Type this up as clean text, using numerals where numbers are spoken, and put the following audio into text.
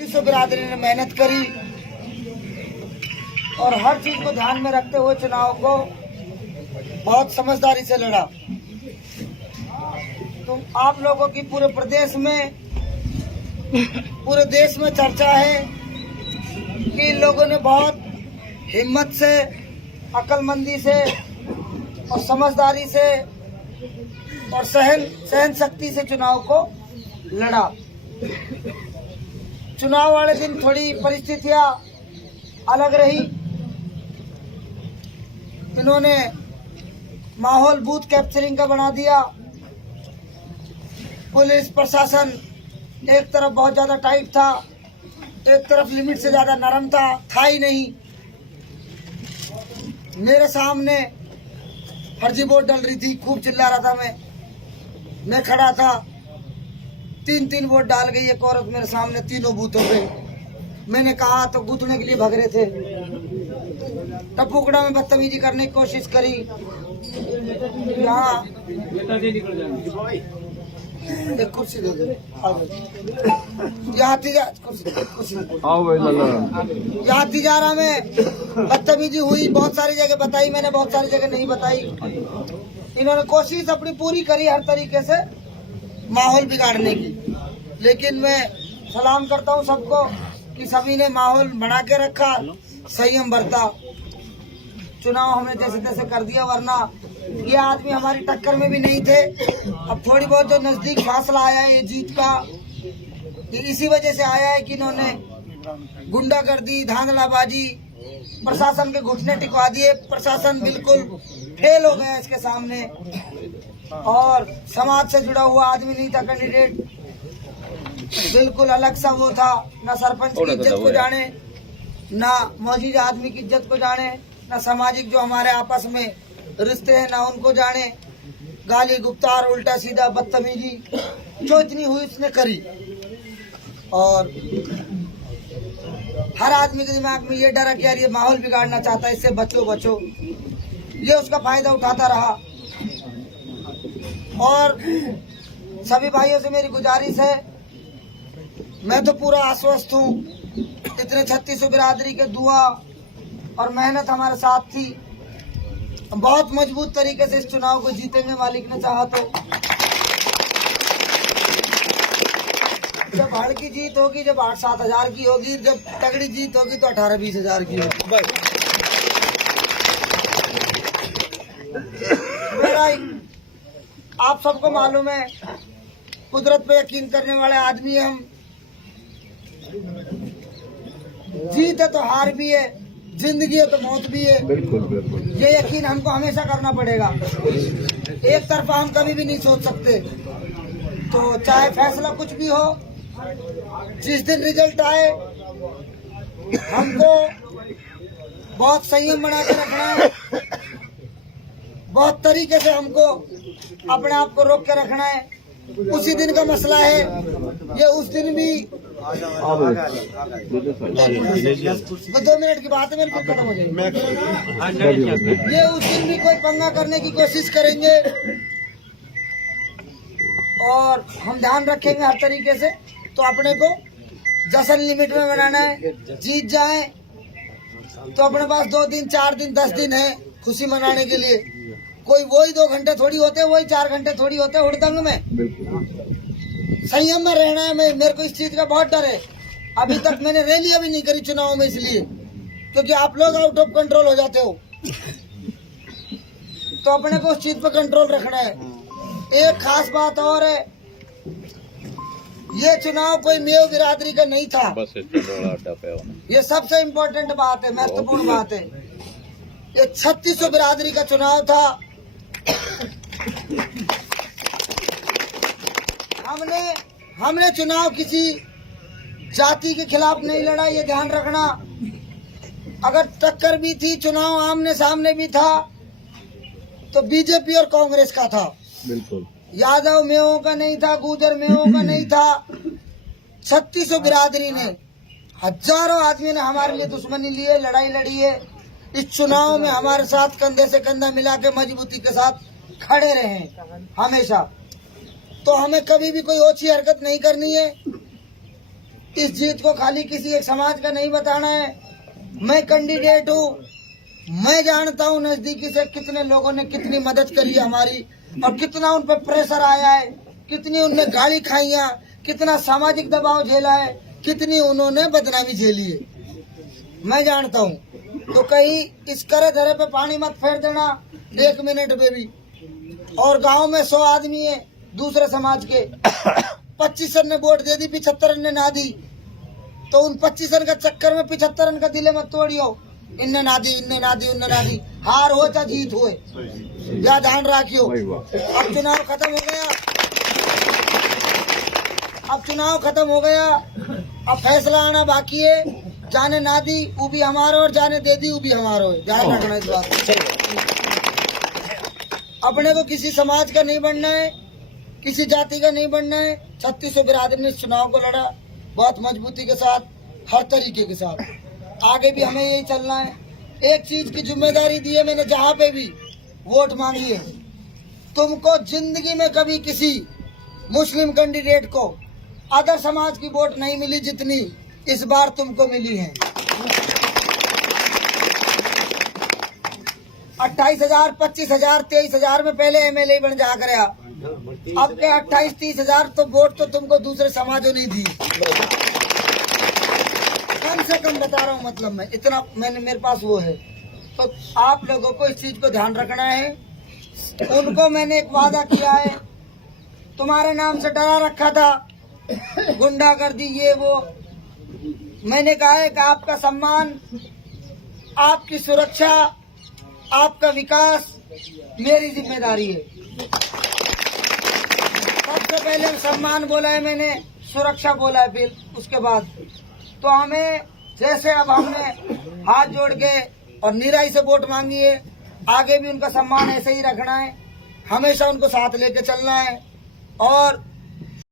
3600 बिरादरी ने मेहनत करी और हर चीज को ध्यान में रखते हुए चुनाव को बहुत समझदारी से लड़ा। तो आप लोगों की पूरे प्रदेश में, पूरे देश में चर्चा है कि इन लोगों ने बहुत हिम्मत से, अक्लमंदी से और समझदारी से और सहन शक्ति से चुनाव को लड़ा। चुनाव वाले दिन थोड़ी परिस्थितियां अलग रही। इन्होंने माहौल बूथ कैप्चरिंग का बना दिया। पुलिस प्रशासन एक तरफ बहुत ज्यादा टाइट था, एक तरफ लिमिट से ज्यादा नरम था ही नहीं। मेरे सामने फर्जी वोट डल रही थी, खूब चिल्ला रहा था मैं खड़ा था। 3 वोट डाल गई एक औरत मेरे सामने तीनों बूथों पे। मैंने कहा तो गूंथने के लिए भग रहे थे। टपुकड़ा में बदतमीजी करने की कोशिश करी। यहाँ एक कुर्सी दे दो। यहाँ तिजारा में बदतमीजी हुई, बहुत सारी जगह बताई मैंने, बहुत सारी जगह नहीं बताई। इन्होंने कोशिश अपनी पूरी करी हर तरीके से माहौल बिगाड़ने की, लेकिन मैं सलाम करता हूँ सबको कि सभी ने माहौल बना के रखा, संयम बरता। चुनाव हमने जैसे तैसे कर दिया, वरना ये आदमी हमारी टक्कर में भी नहीं थे। अब थोड़ी बहुत जो नजदीक फासला आया है ये जीत का, ये इसी वजह से आया है कि इन्होंने गुंडागर्दी, धांधलाबाजी, प्रशासन के घुटने टिकवा दिए। प्रशासन बिल्कुल फेल हो गया इसके सामने, और समाज से जुड़ा हुआ आदमी नहीं था कैंडिडेट, बिल्कुल अलग सा वो था। ना सरपंच की इज्जत को जाने, ना मौजूदा आदमी की इज्जत को जाने, ना सामाजिक जो हमारे आपस में रिश्ते हैं ना उनको जाने। गाली गुप्तार, उल्टा सीधा बदतमीजी जो इतनी हुई उसने करी, और हर आदमी के दिमाग में ये डर है कि यार ये माहौल बिगाड़ना चाहता है, इससे बचो। ये उसका फायदा उठाता रहा। और सभी भाइयों से मेरी गुजारिश है, मैं तो पूरा आश्वस्त हूँ। इतने 3600 बिरादरी के दुआ और मेहनत हमारे साथ थी। बहुत मजबूत तरीके से इस चुनाव को जीतेंगे, मालिक ने चाहा तो। जब हड़ की जीत होगी, जब 8-7 हजार की होगी, जब तगड़ी जीत होगी तो 18-20 हजार की होगी। मेरा आप सबको मालूम है, कुदरत पे यकीन करने वाले आदमी है हम। जीत है तो हार भी है, जिंदगी है तो मौत भी है। बिल्कुल। ये यकीन हमको हमेशा करना पड़ेगा। एक तरफा हम कभी भी नहीं सोच सकते। तो चाहे फैसला कुछ भी हो, जिस दिन रिजल्ट आए हमको बहुत संयम बना के रखना है, बहुत तरीके से हमको अपने आप को रोक के रखना है। उसी दिन का मसला है, ये उस दिन भी 2 मिनट की बात है, मेरी फिर खत्म हो जाएगी। ये उस दिन भी कोई पंगा करने की कोशिश करेंगे, और हम ध्यान रखेंगे हर तरीके से। तो अपने को जश्न लिमिट में बनाना है। जीत जाए तो अपने पास 2 दिन, 4 दिन, 10 दिन है खुशी मनाने के लिए। कोई वही 2 घंटे थोड़ी होते, वही 4 घंटे थोड़ी होते हुड़दंग में। संयम में रहना है। मेरे को इस चीज का बहुत डर है। अभी तक मैंने रैली अभी नहीं करी चुनाव में, इसलिए क्योंकि आप लोग आउट ऑफ कंट्रोल हो जाते हो। तो अपने को उस चीज पर कंट्रोल रखना है। एक खास बात और है, ये चुनाव कोई मेव बिरादरी का नहीं था। ये सबसे इम्पोर्टेंट बात है, महत्वपूर्ण बात है। ये 3600 बिरादरी का चुनाव था। हमने चुनाव किसी जाति के खिलाफ नहीं लड़ा, ये ध्यान रखना। अगर टक्कर भी थी, चुनाव आमने सामने भी था, तो बीजेपी और कांग्रेस का था। बिल्कुल। यादव मेवों का नहीं था, गुर्जर मेवों का नहीं था। 3600 बिरादरी ने, हजारों आदमी ने हमारे लिए दुश्मनी ली है, लड़ाई लड़ी है। इस चुनाव में हमारे साथ कंधे से कंधा मिला के मजबूती के साथ खड़े रहे हमेशा। तो हमें कभी भी कोई ओछी हरकत नहीं करनी है। इस जीत को खाली किसी एक समाज का नहीं बताना है। मैं कैंडिडेट हूँ, मैं जानता हूँ नजदीकी से कितने लोगों ने कितनी मदद करी है हमारी, और कितना उन पर प्रेशर आया है, कितनी उनने गाली खाई है, कितना सामाजिक दबाव झेला है, कितनी उन्होंने बदनामी झेली है, मैं जानता हूँ। तो कहीं इस करे धरे पे पानी मत फेर देना 1 मिनट में भी। और गांव में 100 आदमी है दूसरे समाज के, 25 ने वोट दे दी, 75 ने ना दी, तो उन 25 का चक्कर में 75 का दिले मत तोड़ियो। इनने ना दी, इनने ना दी, उनने ना दी, हार हो चाहे जीत हो, या ध्यान रखियो। अब चुनाव खत्म हो गया, अब चुनाव खत्म हो गया, अब फैसला आना बाकी है। जाने ना दी वो भी हमारा, और जाने दे दी वो भी हमारा है। ध्यान रखना इस बात। अपने को किसी समाज का नहीं बनना है, किसी जाति का नहीं बनना है। 3600 बिरादरी ने इस चुनाव को लड़ा बहुत मजबूती के साथ, हर तरीके के साथ। आगे भी हमें यही चलना है। एक चीज की जिम्मेदारी दी है मैंने, जहाँ पे भी वोट मांगी है, तुमको जिंदगी में कभी किसी मुस्लिम कैंडिडेट को अदर समाज की वोट नहीं मिली जितनी इस बार तुमको मिली है। 28,000, 25,000, 23,000 में पहले एमएलए बन जा कर, अब के 28-30,000 तो वोट तो तुमको दूसरे समाजों ने दी। कम से कम बता रहा हूँ, मतलब मैं इतना मेरे पास वो है। तो आप लोगों को इस चीज को ध्यान रखना है। उनको मैंने एक वादा किया है, तुम्हारे नाम से डरा रखा था, गुंडागर्दी ये वो। मैंने कहा है कि आपका सम्मान, आपकी सुरक्षा, आपका विकास मेरी जिम्मेदारी है। सबसे पहले सम्मान बोला है मैंने, सुरक्षा बोला है फिर उसके बाद। तो हमें जैसे अब हमने हाथ जोड़ के और निराई से वोट मांगी है, आगे भी उनका सम्मान ऐसे ही रखना है, हमेशा उनको साथ लेके चलना है। और